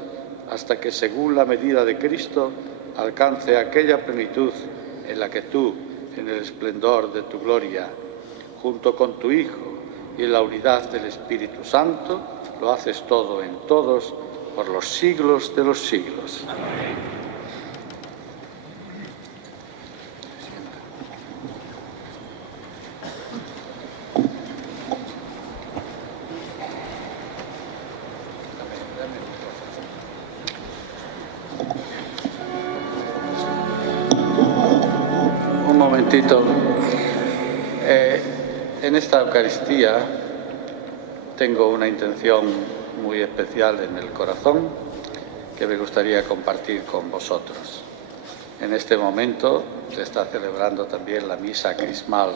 hasta que, según la medida de Cristo, alcance aquella plenitud en la que tú, en el esplendor de tu gloria, junto con tu Hijo y en la unidad del Espíritu Santo, lo haces todo en todos, por los siglos de los siglos. Amén. Un momentito. En esta Eucaristía tengo una intención muy especial en el corazón que me gustaría compartir con vosotros. En este momento se está celebrando también la misa crismal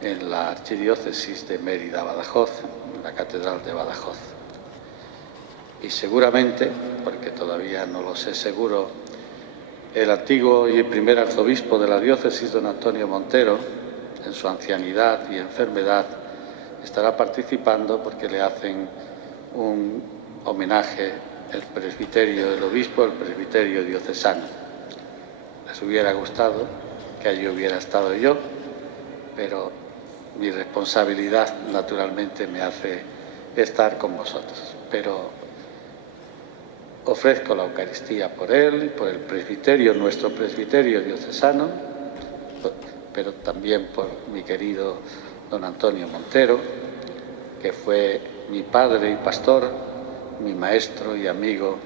en la Archidiócesis de Mérida-Badajoz, en la Catedral de Badajoz. Y seguramente, porque todavía no lo sé seguro, el antiguo y primer arzobispo de la diócesis, don Antonio Montero, en su ancianidad y enfermedad, estará participando porque le hacen un homenaje el presbiterio del obispo, el presbiterio diocesano. Les hubiera gustado que allí hubiera estado yo, pero mi responsabilidad naturalmente me hace estar con vosotros. Pero ofrezco la Eucaristía por él y por el presbiterio, nuestro presbiterio diocesano, pero también por mi querido don Antonio Montero, que fue mi padre y pastor, mi maestro y amigo,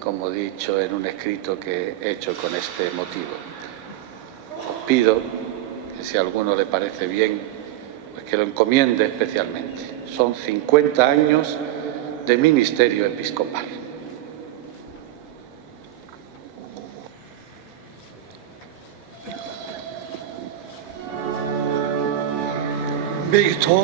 como he dicho en un escrito que he hecho con este motivo. Os pido que si a alguno le parece bien, pues que lo encomiende especialmente. Son 50 años de ministerio episcopal. Victoria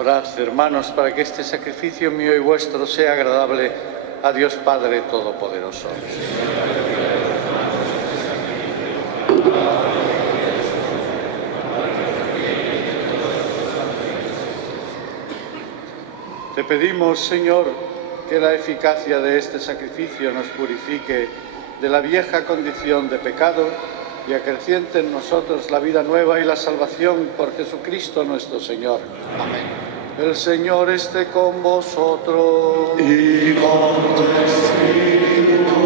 Orad, hermanos, para que este sacrificio mío y vuestro sea agradable a Dios Padre Todopoderoso. Te pedimos, Señor, que la eficacia de este sacrificio nos purifique de la vieja condición de pecado y acreciente en nosotros la vida nueva y la salvación por Jesucristo nuestro Señor. Amén. El Señor esté con vosotros. Y con tu espíritu.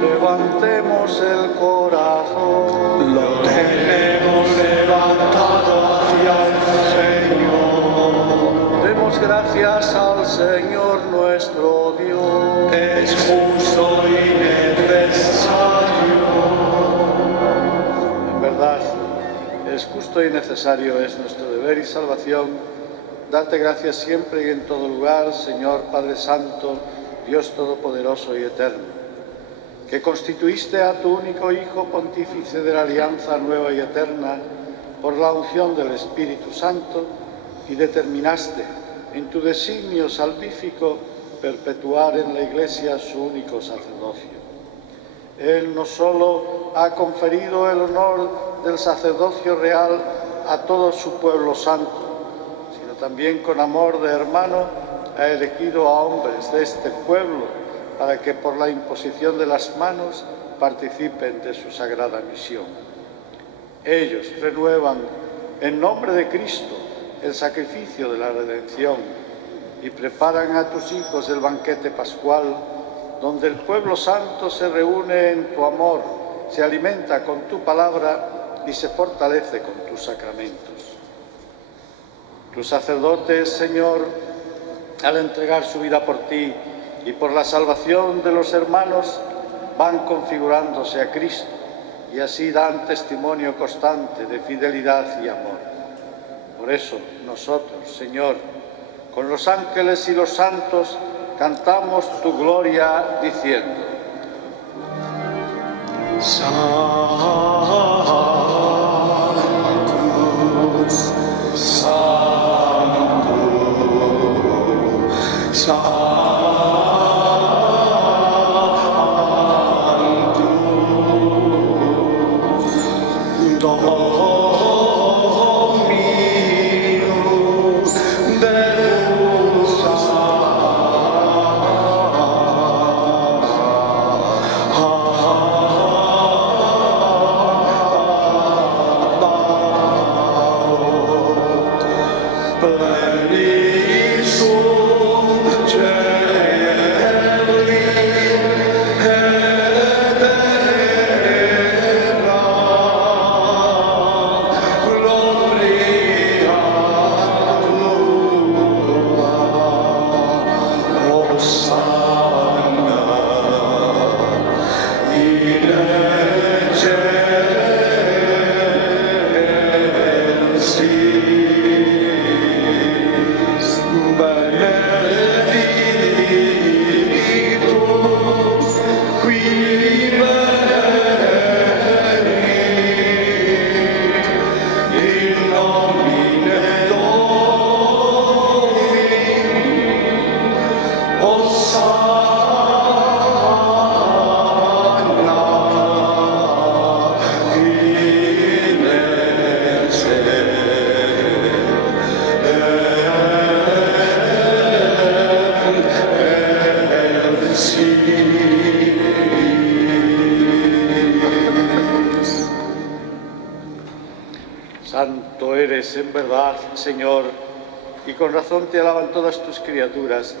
Levantemos el corazón. Lo tenemos levantado hacia el Señor. Demos gracias al Señor nuestro Dios. Es justo y necesario. En verdad, es justo y necesario, es nuestro deber y salvación. Darte gracias siempre y en todo lugar, Señor Padre Santo, Dios Todopoderoso y Eterno, que constituiste a tu único Hijo pontífice de la alianza nueva y eterna por la unción del Espíritu Santo y determinaste en tu designio salvífico perpetuar en la Iglesia su único sacerdocio. Él no solo ha conferido el honor del sacerdocio real a todo su pueblo santo, también con amor de hermano ha elegido a hombres de este pueblo para que por la imposición de las manos participen de su sagrada misión. Ellos renuevan en nombre de Cristo el sacrificio de la redención y preparan a tus hijos el banquete pascual, donde el pueblo santo se reúne en tu amor, se alimenta con tu palabra y se fortalece con tus sacramentos. Tus sacerdotes, Señor, al entregar su vida por ti y por la salvación de los hermanos, van configurándose a Cristo y así dan testimonio constante de fidelidad y amor. Por eso nosotros, Señor, con los ángeles y los santos, cantamos tu gloria diciendo: Santos, Santo eres en verdad, Señor, y con razón te alaban todas tus criaturas,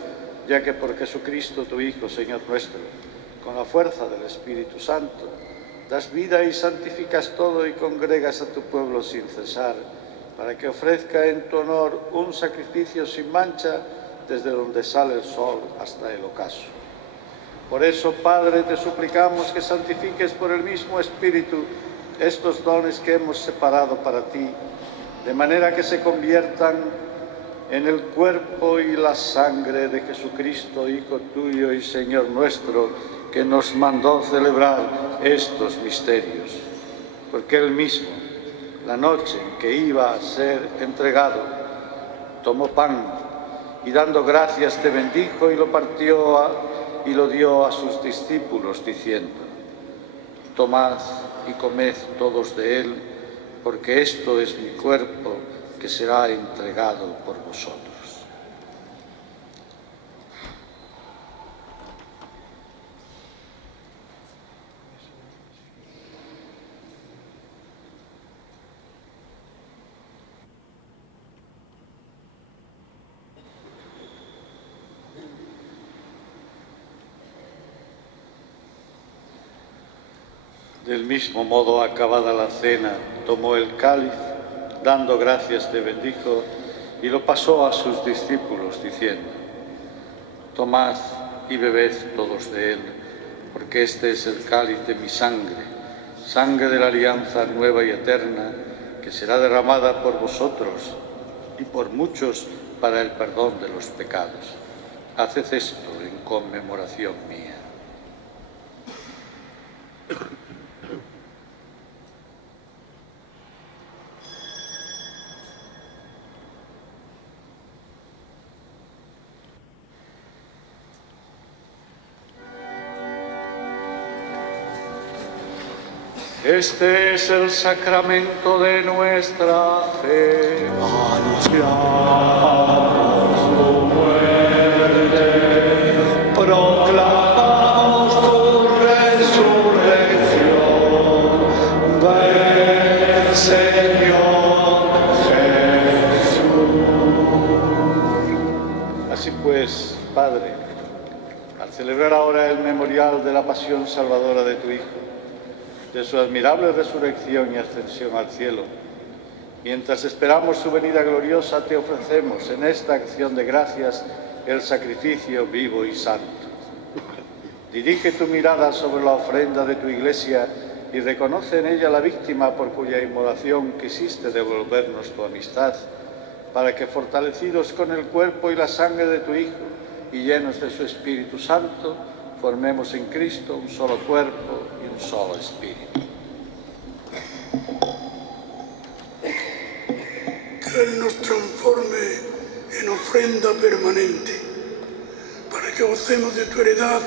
ya que por Jesucristo, tu Hijo, Señor nuestro, con la fuerza del Espíritu Santo, das vida y santificas todo y congregas a tu pueblo sin cesar, para que ofrezca en tu honor un sacrificio sin mancha desde donde sale el sol hasta el ocaso. Por eso, Padre, te suplicamos que santifiques por el mismo Espíritu estos dones que hemos separado para ti, de manera que se conviertan en el cuerpo y la sangre de Jesucristo, Hijo tuyo y Señor nuestro, que nos mandó celebrar estos misterios. Porque Él mismo, la noche en que iba a ser entregado, tomó pan y dando gracias te bendijo y lo partió y lo dio a sus discípulos diciendo: tomad y comed todos de él, porque esto es mi cuerpo que será entregado por vosotros. Del mismo modo, acabada la cena, tomó el cáliz, dando gracias te bendijo y lo pasó a sus discípulos diciendo: tomad y bebed todos de él, porque este es el cáliz de mi sangre, sangre de la alianza nueva y eterna, que será derramada por vosotros y por muchos para el perdón de los pecados. Haced esto en conmemoración mía. Este es el sacramento de nuestra fe. Anunciamos tu muerte, proclamamos tu resurrección. Ven, Señor Jesús. Así pues, Padre, al celebrar ahora el memorial de la pasión salvadora de tu Hijo, de su admirable resurrección y ascensión al cielo, mientras esperamos su venida gloriosa, te ofrecemos en esta acción de gracias el sacrificio vivo y santo. Dirige tu mirada sobre la ofrenda de tu Iglesia y reconoce en ella la víctima por cuya inmolación quisiste devolvernos tu amistad, para que, fortalecidos con el cuerpo y la sangre de tu Hijo y llenos de su Espíritu Santo, formemos en Cristo un solo cuerpo y un solo espíritu. Que Él nos transforme en ofrenda permanente, para que gocemos de tu heredad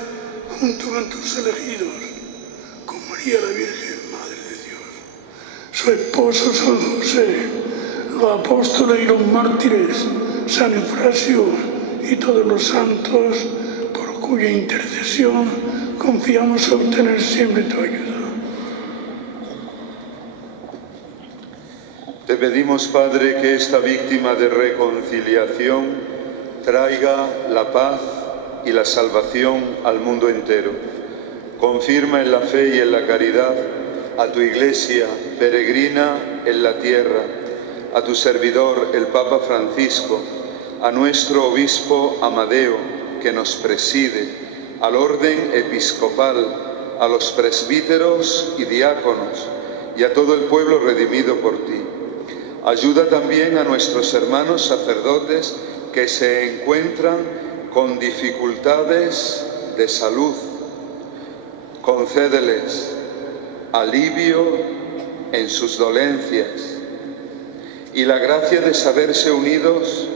junto con tus elegidos, con María la Virgen, Madre de Dios, su esposo San José, los apóstoles y los mártires, San Eufrasio y todos los santos, por cuya intercesión confiamos a obtener siempre tu ayuda. Te pedimos, Padre, que esta víctima de reconciliación traiga la paz y la salvación al mundo entero. Confirma en la fe y en la caridad a tu Iglesia peregrina en la tierra, a tu servidor, el Papa Francisco, a nuestro obispo Amadeo, que nos preside, al orden episcopal, a los presbíteros y diáconos, y a todo el pueblo redimido por ti. Ayuda también a nuestros hermanos sacerdotes que se encuentran con dificultades de salud. Concédeles alivio en sus dolencias y la gracia de saberse unidos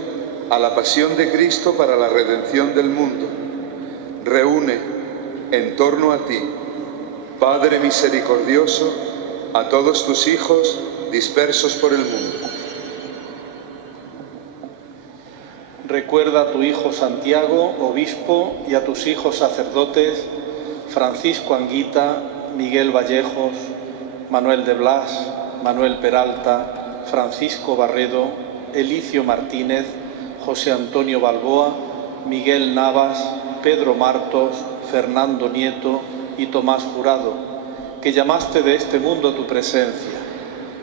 a la pasión de Cristo para la redención del mundo. Reúne en torno a ti, Padre misericordioso, a todos tus hijos dispersos por el mundo. Recuerda a tu hijo Santiago, obispo, y a tus hijos sacerdotes, Francisco Anguita, Miguel Vallejos, Manuel de Blas, Manuel Peralta, Francisco Barredo, Elicio Martínez, José Antonio Balboa, Miguel Navas, Pedro Martos, Fernando Nieto y Tomás Jurado, que llamaste de este mundo a tu presencia.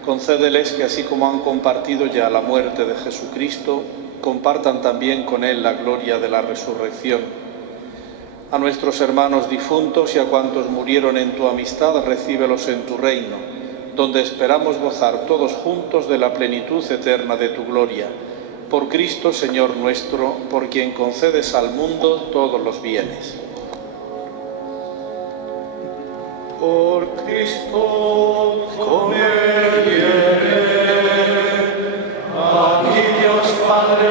Concédeles que, así como han compartido ya la muerte de Jesucristo, compartan también con Él la gloria de la resurrección. A nuestros hermanos difuntos y a cuantos murieron en tu amistad, recíbelos en tu reino, donde esperamos gozar todos juntos de la plenitud eterna de tu gloria. Por Cristo, Señor nuestro, por quien concedes al mundo todos los bienes. Por Cristo, con Él y en Él, a ti Dios Padre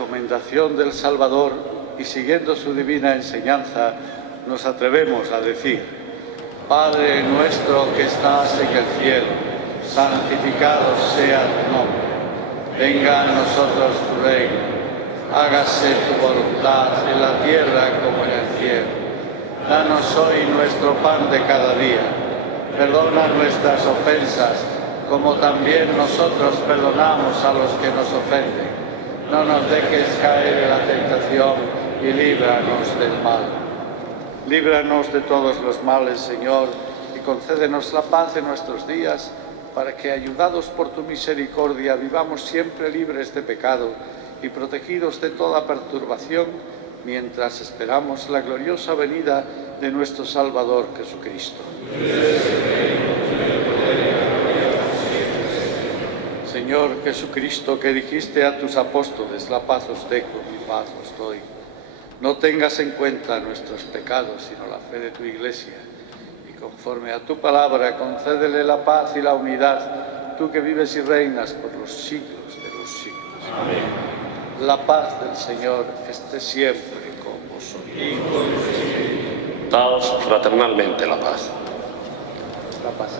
recomendación del Salvador y siguiendo su divina enseñanza, nos atrevemos a decir: Padre nuestro que estás en el cielo, santificado sea tu nombre. Venga a nosotros tu reino. Hágase tu voluntad en la tierra como en el cielo. Danos hoy nuestro pan de cada día. Perdona nuestras ofensas, como también nosotros perdonamos a los que nos ofenden. No nos dejes caer en la tentación y líbranos del mal. Líbranos de todos los males, Señor, y concédenos la paz en nuestros días, para que, ayudados por tu misericordia, vivamos siempre libres de pecado y protegidos de toda perturbación, mientras esperamos la gloriosa venida de nuestro Salvador Jesucristo. Señor Jesucristo, que dijiste a tus apóstoles: la paz os dejo, mi paz os doy. No tengas en cuenta nuestros pecados, sino la fe de tu Iglesia. Y conforme a tu palabra, concédele la paz y la unidad, tú que vives y reinas por los siglos de los siglos. Amén. La paz del Señor esté siempre con vosotros. Daos fraternalmente la paz. La paz.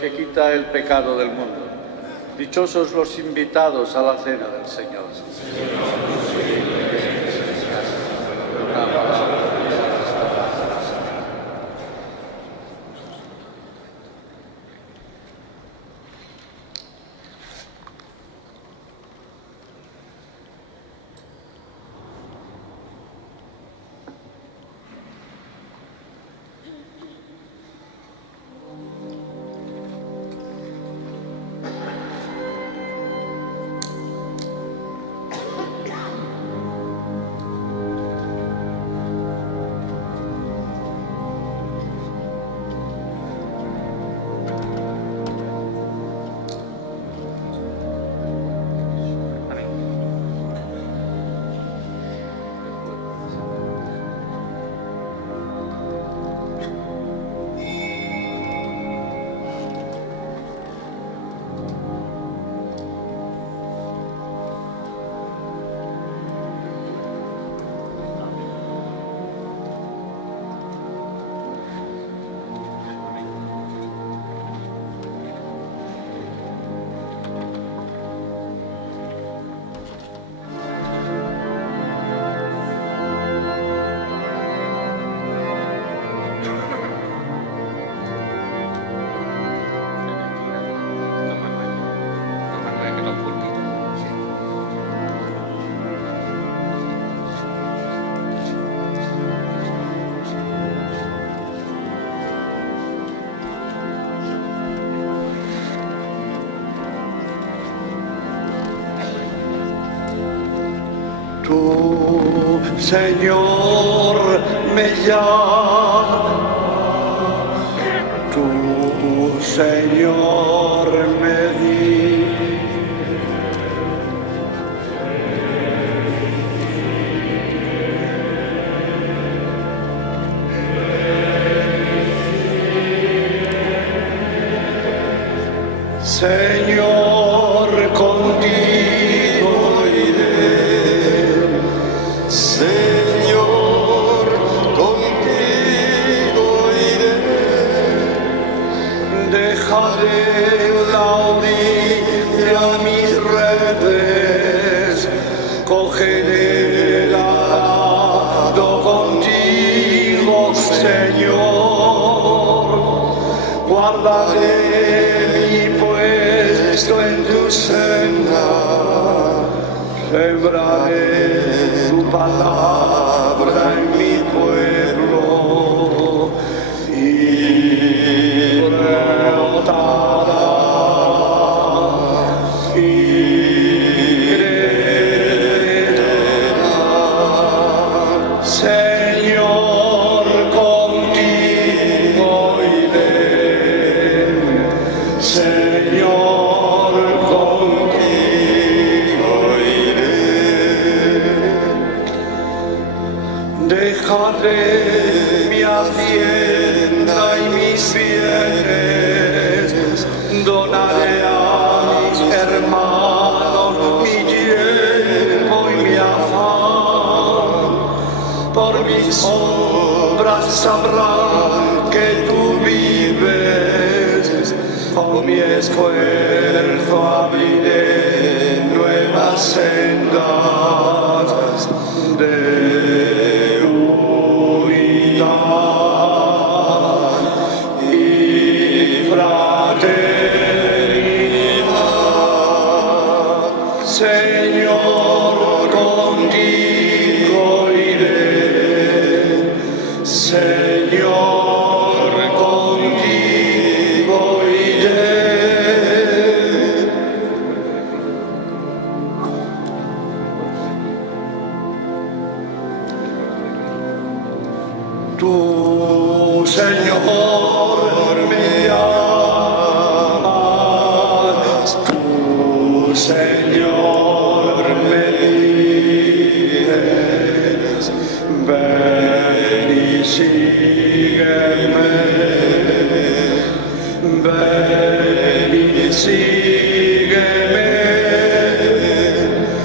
Que quita el pecado del mundo. Dichosos los invitados a la cena del Señor. Tú, Señor, me llamas, tú Señor me di. Señor, contigo iré. Señor, contigo iré. Dejaré la orilla mis redes, cogeré el arado contigo, Señor. Guardaré en tu senda, sembraré tu palabra en mi pueblo y brotará y crecerá. Señor, contigo iré. Señor, dejaré mi hacienda y mis bienes, donaré a mis hermanos mi tiempo y mi afán. Por mis obras sabrán que tú vives, con mi esfuerzo abriré nuevas sendas de Señor, contigo iré. Señor, contigo iré. Tú, Señor, me llamas. Tú, Señor, me dices, ven y sígueme, ven y sígueme,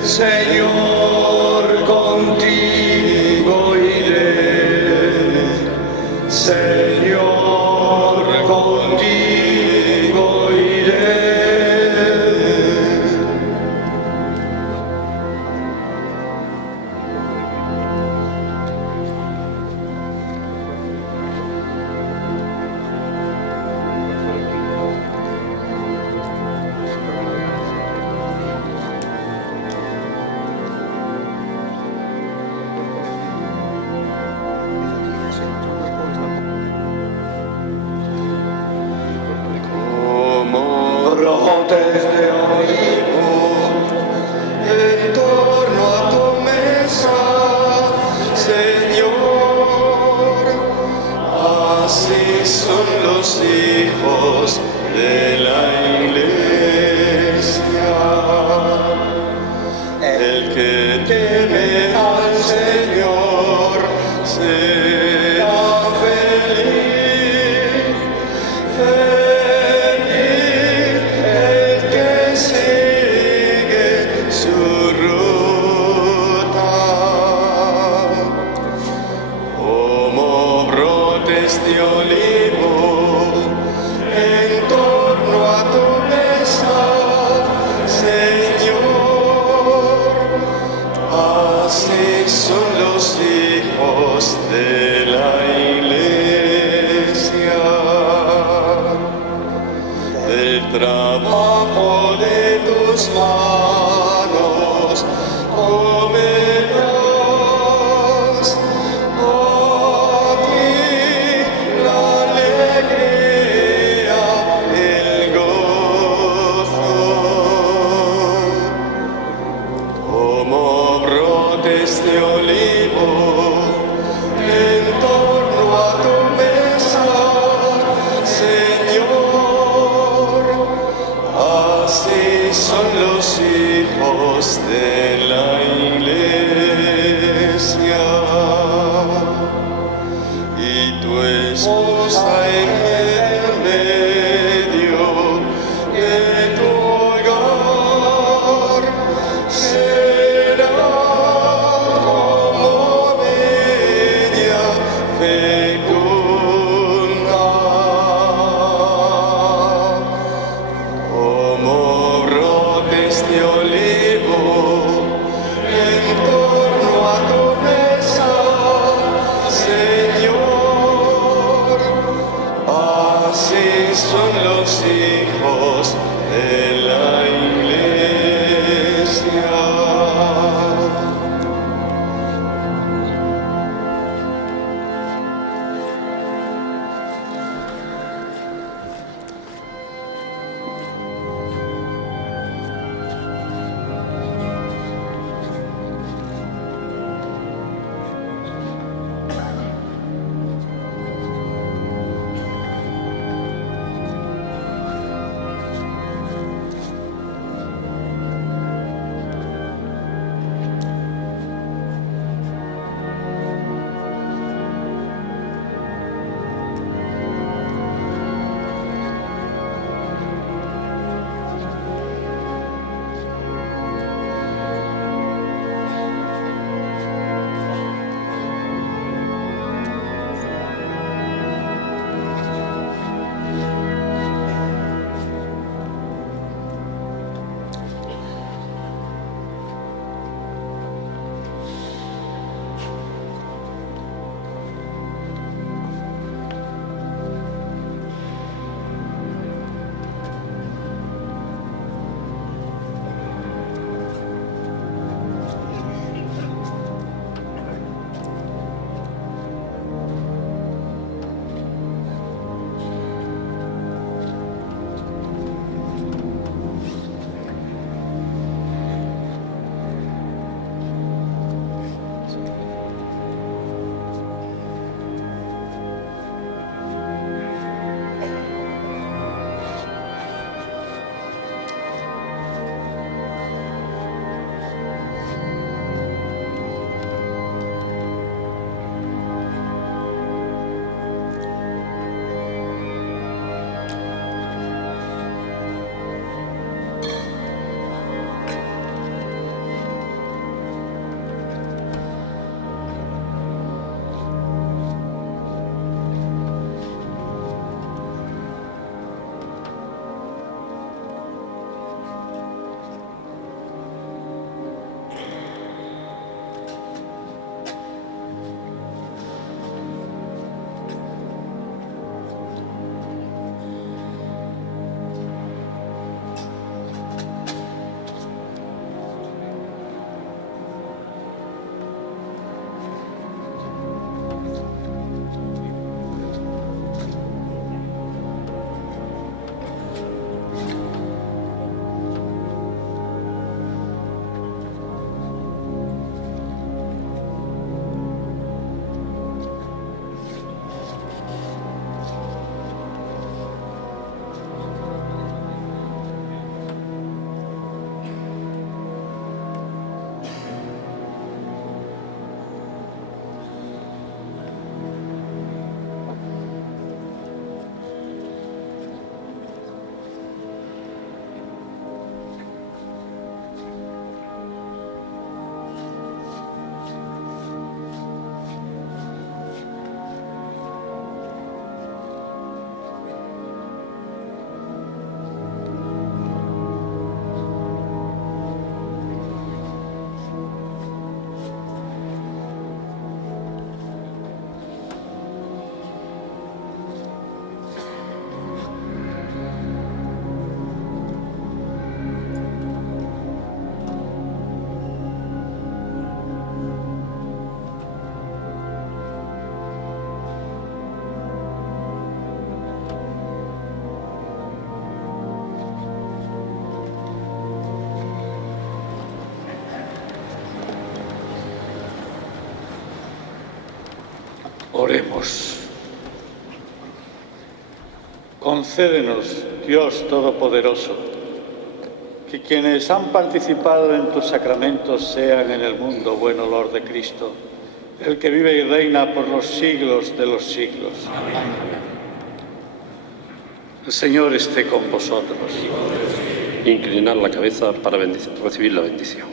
Señor, contigo iré, Señor, contigo iré. Brotes de olivo en torno a tu mesa, Señor. Así son los hijos de la Iglesia. El que teme al Señor será feliz. De olivo en torno a tu mesa, Señor. Así son los hijos de la Iglesia. El trabajo de tus manos comerás. De olivo en torno a tu mesa, Señor. Así son los hijos de la Iglesia, y tu esposa en medio de tu hogar será como media fecunda, como brotes de olivo en torno a tu mesa, Señor. Así son los hijos de la Iglesia. Oremos. Concédenos, Dios Todopoderoso, que quienes han participado en tus sacramentos sean en el mundo buen olor de Cristo, el que vive y reina por los siglos de los siglos. Amén. El Señor esté con vosotros. Inclinad la cabeza para recibir la bendición.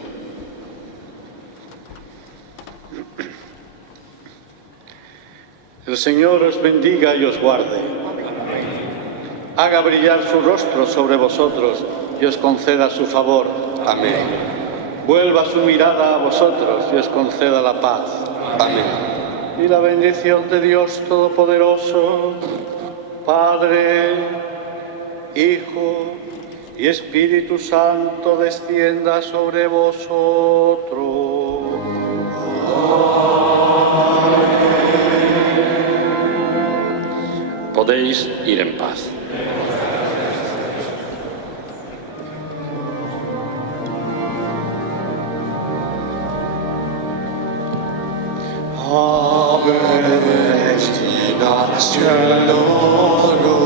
El Señor os bendiga y os guarde. Haga brillar su rostro sobre vosotros y os conceda su favor. Amén. Vuelva su mirada a vosotros y os conceda la paz. Amén. Y la bendición de Dios Todopoderoso, Padre, Hijo y Espíritu Santo, descienda sobre vosotros. Podéis ir en paz. Ave destinat cielo